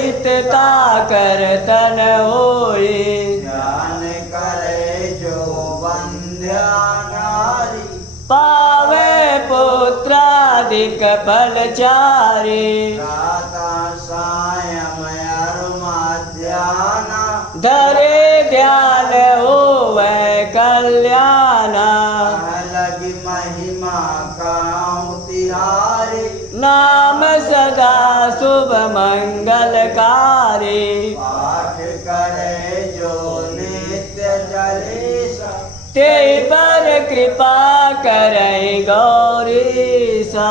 हितता कर तन होए। ध्यान करे जो बंध्या नारी, पावे पुत्रादिक फलचारी। प्रातः सायं अरुमाध्याना, धरे ध्यान होवे कल्याणा। लगी महिमा काऊ तिहारी, नाम सदा शुभ मंगलकारी। पाठ करे जो नित्य चालीसा, ते पर कृपा करे गौरीसा।